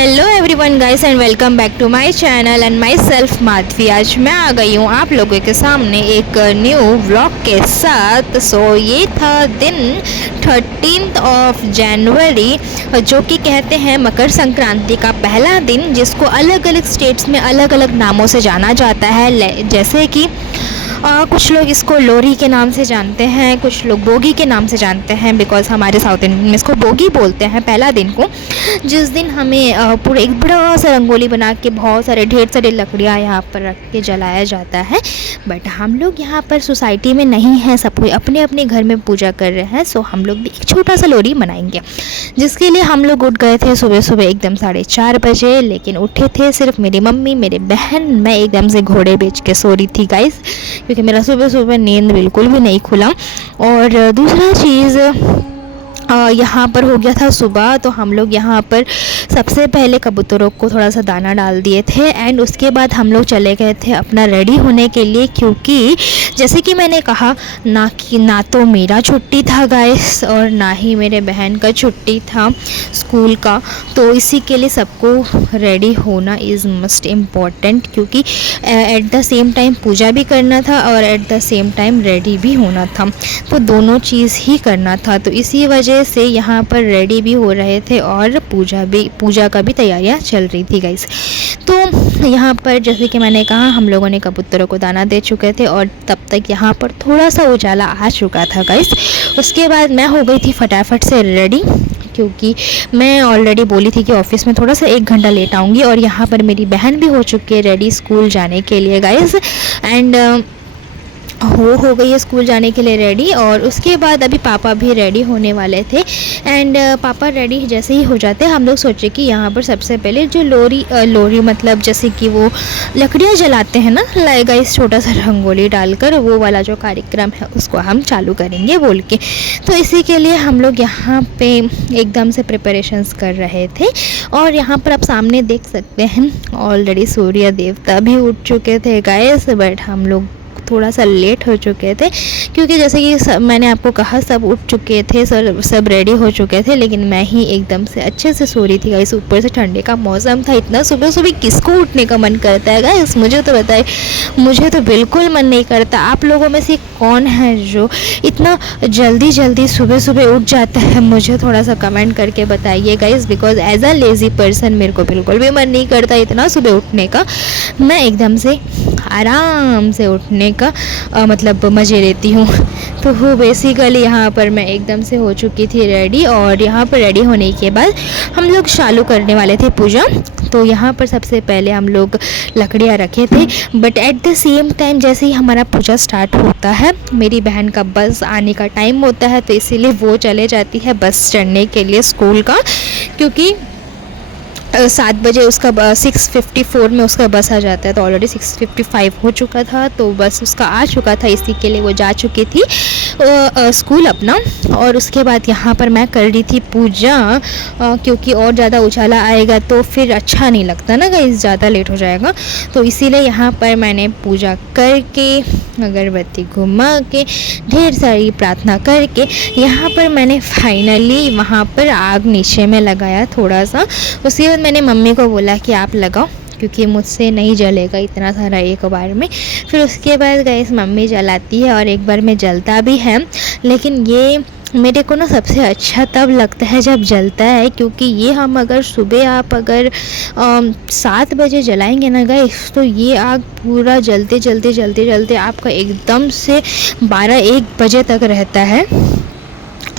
Hello everyone guys and welcome back to my channel and myself Madhavi. आज मैं आ गई हूँ आप लोगों के सामने एक न्यू व्लॉग के साथ। ये था दिन 13 जनवरी, जो कि कहते हैं मकर संक्रांति का पहला दिन, जिसको अलग अलग स्टेट्स में अलग अलग नामों से जाना जाता है। जैसे कि कुछ लोग इसको लोरी के नाम से जानते हैं, कुछ लोग बोगी के नाम से जानते हैं, बिकॉज़ हमारे साउथ इंडियन में इसको बोगी बोलते हैं पहला दिन को, जिस दिन हमें पूरे एक बड़ा सा रंगोली बना के बहुत सारे ढेर सारे लकड़ियाँ यहाँ पर रख के जलाया जाता है। बट हम लोग यहाँ पर सोसाइटी में नहीं हैं, सब कोई अपने अपने घर में पूजा कर रहे हैं। सो हम लोग भी एक छोटा सा लोरी बनाएंगे, जिसके लिए हम लोग उठ गए थे सुबह सुबह एकदम 4:30 बजे। लेकिन उठे थे सिर्फ मेरी मम्मी, मेरे बहन, मैं एकदम से घोड़े बेच के सो रही थी गाइस, क्योंकि मेरा सुबह सुबह नींद बिल्कुल भी नहीं खुला। और दूसरा चीज़, यहाँ पर हो गया था सुबह, तो हम लोग यहाँ पर सबसे पहले कबूतरों को थोड़ा सा दाना डाल दिए थे एंड उसके बाद हम लोग चले गए थे अपना रेडी होने के लिए, क्योंकि जैसे कि मैंने कहा ना तो मेरा छुट्टी था गाइस और ना ही मेरे बहन का छुट्टी था स्कूल का। तो इसी के लिए सबको रेडी होना इज़ मस्ट इम्पॉर्टेंट, क्योंकि एट द सेम टाइम पूजा भी करना था और at the same time ready भी होना था, तो दोनों चीज़ ही करना था। तो इसी वजह से यहाँ पर रेडी भी हो रहे थे और पूजा का भी तैयारियाँ चल रही थी गाइस। तो यहाँ पर जैसे कि मैंने कहा, हम लोगों ने कबूतरों को दाना दे चुके थे और तब तक यहाँ पर थोड़ा सा उजाला आ चुका था गाइस। उसके बाद मैं हो गई थी फटाफट से रेडी, क्योंकि मैं ऑलरेडी बोली थी कि ऑफिस में थोड़ा सा 1 घंटा लेट आऊँगी। और यहाँ पर मेरी बहन भी हो चुकी है रेडी स्कूल जाने के लिए गाइस, एंड हो गई है स्कूल जाने के लिए रेडी। और उसके बाद अभी पापा भी रेडी होने वाले थे एंड पापा रेडी जैसे ही हो जाते, हम लोग सोचे कि यहाँ पर सबसे पहले जो लोरी मतलब जैसे कि वो लकड़ियाँ जलाते हैं ना, लाएगा इस छोटा सा रंगोली डालकर, वो वाला जो कार्यक्रम है उसको हम चालू करेंगे बोल के। तो इसी के लिए हम लोग यहाँ पे एकदम से प्रिपरेशंस कर रहे थे। और यहाँ पर आप सामने देख सकते हैं ऑलरेडी सूर्य देवता भी उठ चुके थे गाइस, बट हम लोग थोड़ा सा लेट हो चुके थे, क्योंकि जैसे कि मैंने आपको कहा सब उठ चुके थे, सब रेडी हो चुके थे, लेकिन मैं ही एकदम से अच्छे से सो रही थी गाइस। ऊपर से ठंडे का मौसम था, इतना सुबह सुबह किसको उठने का मन करता है गाइस, मुझे तो बताए, मुझे तो बिल्कुल मन नहीं करता। आप लोगों में से कौन है जो इतना जल्दी सुबह सुबह उठ जाता है, मुझे थोड़ा सा कमेंट करके बताइए guys, because as a lazy person मेरे को बिल्कुल भी मन नहीं करता इतना सुबह उठने का। मैं एकदम से आराम से उठने का मतलब मज़े लेती हूँ। तो वो बेसिकली यहाँ पर मैं एकदम से हो चुकी थी रेडी, और यहाँ पर रेडी होने के बाद हम लोग चालू करने वाले थे पूजा। तो यहाँ पर सबसे पहले हम लोग लकड़ियाँ रखे थे, but at the same time जैसे ही हमारा पूजा स्टार्ट होता है, मेरी बहन का बस आने का टाइम होता है, तो इसीलिए वो चले जाती है बस चढ़ने के लिए स्कूल का, क्योंकि 7 बजे उसका 6:54 में उसका बस आ जाता है। तो ऑलरेडी 6:55 हो चुका था, तो बस उसका आ चुका था, इसी के लिए वो जा चुकी थी स्कूल अपना। और उसके बाद यहाँ पर मैं कर रही थी पूजा, क्योंकि और ज़्यादा उजाला आएगा तो फिर अच्छा नहीं लगता ना गाइस, ज़्यादा लेट हो जाएगा। तो इसीलिए यहाँ पर मैंने पूजा करके, अगरबत्ती घुमा के, ढेर सारी प्रार्थना करके, यहाँ पर मैंने फाइनली वहाँ पर आग नीचे में लगाया थोड़ा सा। उसके बाद मैंने मम्मी को बोला कि आप लगाओ, क्योंकि मुझसे नहीं जलेगा इतना सारा एक बार में। फिर उसके बाद गाइस मम्मी जलाती है और एक बार में जलता भी है, लेकिन ये मेरे को ना सबसे अच्छा तब लगता है जब जलता है, क्योंकि ये हम अगर सुबह आप अगर 7 बजे जलाएंगे ना गाइस, तो ये आग पूरा जलते आपका एकदम से 12-1 बजे तक रहता है।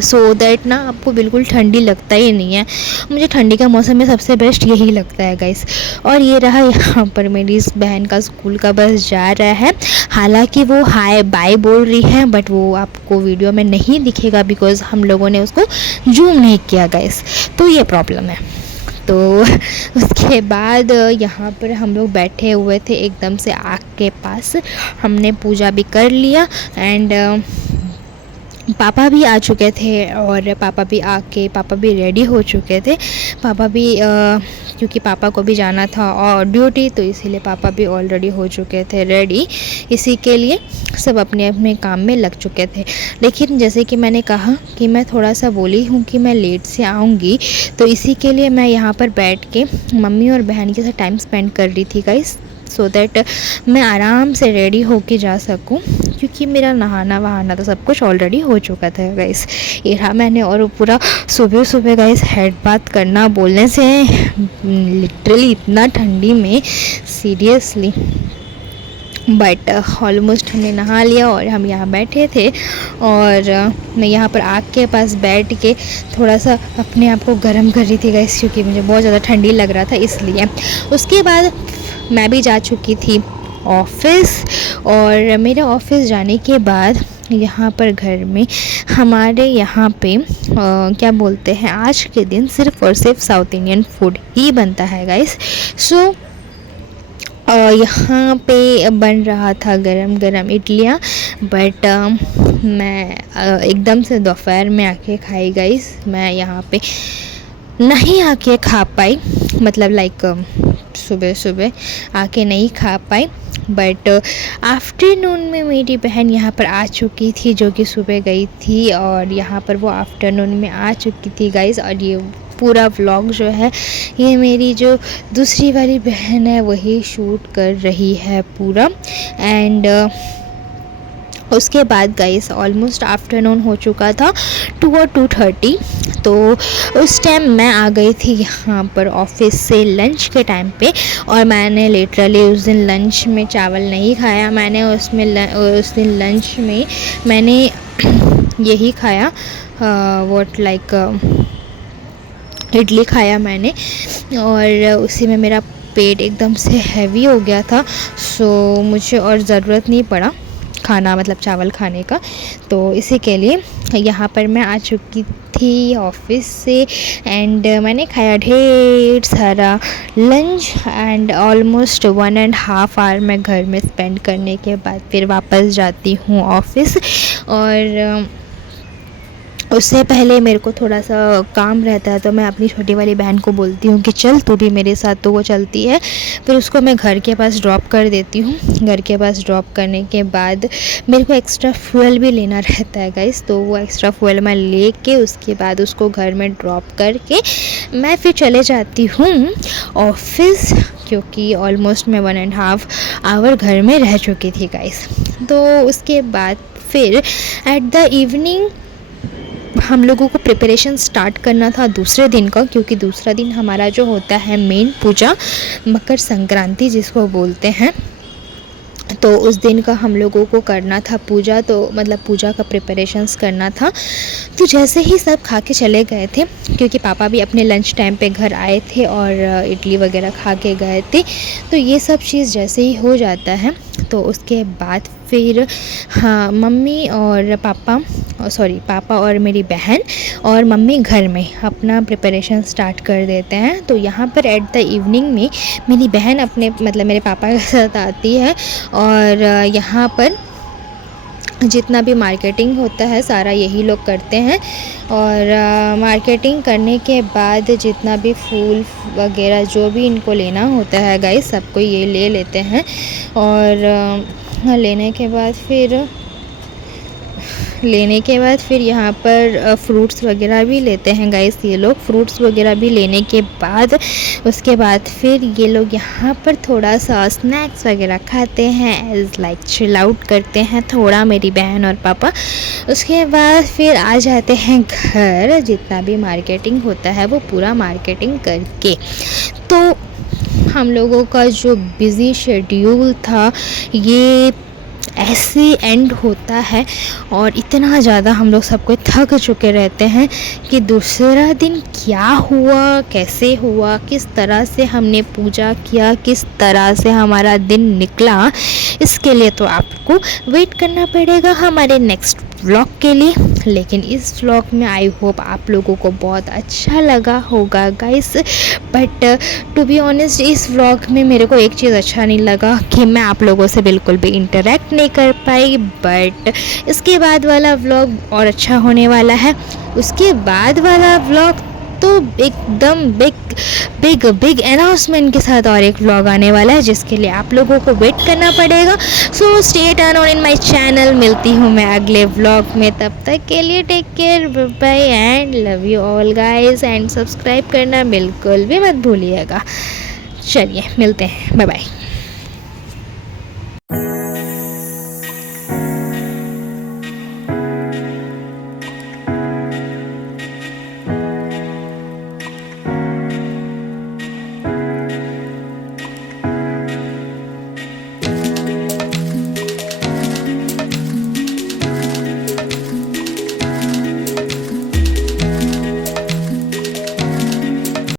सो दैट ना आपको बिल्कुल ठंडी लगता ही नहीं है। मुझे ठंडी का मौसम में सबसे बेस्ट यही लगता है गाइस। और ये रहा यहाँ पर मेरी इस बहन का स्कूल का बस जा रहा है, हालांकि वो हाय बाय बोल रही है, बट वो आपको वीडियो में नहीं दिखेगा, बिकॉज़ हम लोगों ने उसको जूम नहीं किया गाइस, तो ये प्रॉब्लम है। तो उसके बाद यहाँ पर हम लोग बैठे हुए थे एकदम से आग के पास, हमने पूजा भी कर लिया एंड पापा भी आ चुके थे, और पापा भी रेडी हो चुके थे। पापा भी क्योंकि पापा को भी जाना था और ड्यूटी, तो इसीलिए पापा भी ऑलरेडी हो चुके थे रेडी। इसी के लिए सब अपने अपने काम में लग चुके थे। लेकिन जैसे कि मैंने कहा कि मैं थोड़ा सा बोली हूँ कि मैं लेट से आऊँगी, तो इसी के लिए मैं यहाँ पर बैठ के मम्मी और बहन के साथ टाइम स्पेंड कर रही थी गाइस, सो दैट मैं आराम से रेडी होके जा सकूं, क्योंकि मेरा नहाना वहाना तो सब कुछ ऑलरेडी हो चुका था गाइस। ये रहा मैंने, और पूरा सुबह सुबह गाइस हेड बात करना बोलने से लिटरली इतना ठंडी में, सीरियसली। बट ऑलमोस्ट हमने नहा लिया और हम यहाँ बैठे थे, और मैं यहाँ पर आग के पास बैठ के थोड़ा सा अपने आप को गर्म कर रही थी गाइस, क्योंकि मुझे बहुत ज़्यादा ठंडी लग रहा था इसलिए। उसके बाद मैं भी जा चुकी थी ऑफ़िस, और मेरे ऑफ़िस जाने के बाद यहाँ पर घर में हमारे यहाँ पे क्या बोलते हैं, आज के दिन सिर्फ़ और सिर्फ साउथ इंडियन फूड ही बनता है गाइस। सो यहाँ पे बन रहा था गरम गरम इडलियाँ, बट मैं एकदम से दोपहर में आके खाई गाइस। मैं यहाँ पे नहीं आके खा पाई, मतलब लाइक सुबह सुबह आके नहीं खा पाई, बट आफ्टरनून में मेरी बहन यहाँ पर आ चुकी थी, जो कि सुबह गई थी, और यहाँ पर वो आफ्टरनून में आ चुकी थी गाइस। और ये पूरा व्लॉग जो है, ये मेरी जो दूसरी वाली बहन है वही शूट कर रही है पूरा। एंड उसके बाद गाइस ऑलमोस्ट आफ्टरनून हो चुका था, 2 और 2:30, तो उस टाइम मैं आ गई थी यहाँ पर ऑफिस से लंच के टाइम पे। और मैंने लिटरली उस दिन लंच में चावल नहीं खाया, मैंने उस दिन लंच में मैंने यही खाया, व्हाट लाइक इडली खाया मैंने, और उसी में मेरा पेट एकदम से हैवी हो गया था। सो मुझे और ज़रूरत नहीं पड़ा खाना, मतलब चावल खाने का। तो इसी के लिए यहाँ पर मैं आ चुकी थी ऑफिस से, एंड मैंने खाया ढेर सारा लंच, एंड ऑलमोस्ट 1.5 आवर मैं घर में स्पेंड करने के बाद फिर वापस जाती हूँ ऑफिस। और उससे पहले मेरे को थोड़ा सा काम रहता है, तो मैं अपनी छोटी वाली बहन को बोलती हूँ कि चल तू भी मेरे साथ, तो वो चलती है। फिर उसको मैं घर के पास ड्रॉप कर देती हूँ। घर के पास ड्रॉप करने के बाद मेरे को एक्स्ट्रा फ्यूल भी लेना रहता है गाइस, तो वो एक्स्ट्रा फ्यूल मैं लेके उसके बाद उसको घर में ड्रॉप करके मैं फिर चले जाती हूँ ऑफिस, क्योंकि ऑलमोस्ट मैं 1.5 आवर घर में रह चुकी थी गाइस। तो उसके बाद फिर एट द इवनिंग हम लोगों को प्रिपरेशन स्टार्ट करना था दूसरे दिन का, क्योंकि दूसरा दिन हमारा जो होता है मेन पूजा, मकर संक्रांति जिसको बोलते हैं, तो उस दिन का हम लोगों को करना था पूजा, तो मतलब पूजा का प्रिपरेशंस करना था। तो जैसे ही सब खा के चले गए थे, क्योंकि पापा भी अपने लंच टाइम पे घर आए थे और इडली वगैरह खा के गए थे, तो ये सब चीज़ जैसे ही हो जाता है, तो उसके बाद फिर हाँ मम्मी और पापा और मेरी बहन और मम्मी घर में अपना प्रिपरेशन स्टार्ट कर देते हैं। तो यहाँ पर एट द इवनिंग में मेरी बहन अपने मतलब मेरे पापा के साथ आती है, और यहाँ पर जितना भी मार्केटिंग होता है सारा यही लोग करते हैं। और मार्केटिंग करने के बाद जितना भी फूल वगैरह जो भी इनको लेना होता है गाइस, सबको ये ले लेते हैं। और लेने के बाद फिर यहाँ पर फ्रूट्स वगैरह भी लेते हैं गाइस ये लोग। फ्रूट्स वगैरह भी लेने के बाद उसके बाद फिर ये लोग यहाँ पर थोड़ा सा स्नैक्स वगैरह खाते हैं, एज लाइक चिल आउट करते हैं थोड़ा, मेरी बहन और पापा। उसके बाद फिर आ जाते हैं घर, जितना भी मार्केटिंग होता है वो पूरा मार्केटिंग करके। तो हम लोगों का जो बिज़ी शेड्यूल था ये ऐसे एंड होता है, और इतना ज़्यादा हम लोग सबको थक चुके रहते हैं कि दूसरा दिन क्या हुआ, कैसे हुआ, किस तरह से हमने पूजा किया, किस तरह से हमारा दिन निकला, इसके लिए तो आपको वेट करना पड़ेगा हमारे नेक्स्ट व्लॉग के लिए। लेकिन इस व्लॉग में आई होप आप लोगों को बहुत अच्छा लगा होगा guys. But to be honest इस व्लॉग में मेरे को एक चीज़ अच्छा नहीं लगा कि मैं आप लोगों से बिल्कुल भी इंटरेक्ट नहीं कर पाई। बट इसके बाद वाला व्लॉग और अच्छा होने वाला है। उसके बाद वाला व्लॉग तो एकदम बिग बिग अनाउंसमेंट के साथ और एक व्लॉग आने वाला है, जिसके लिए आप लोगों को वेट करना पड़ेगा। So stay turn on in my channel. मिलती हूँ मैं अगले व्लॉग में, तब तक के लिए take care, bye and love you all guys, and subscribe करना बिल्कुल भी मत भूलिएगा। चलिए मिलते हैं, बाय बाय।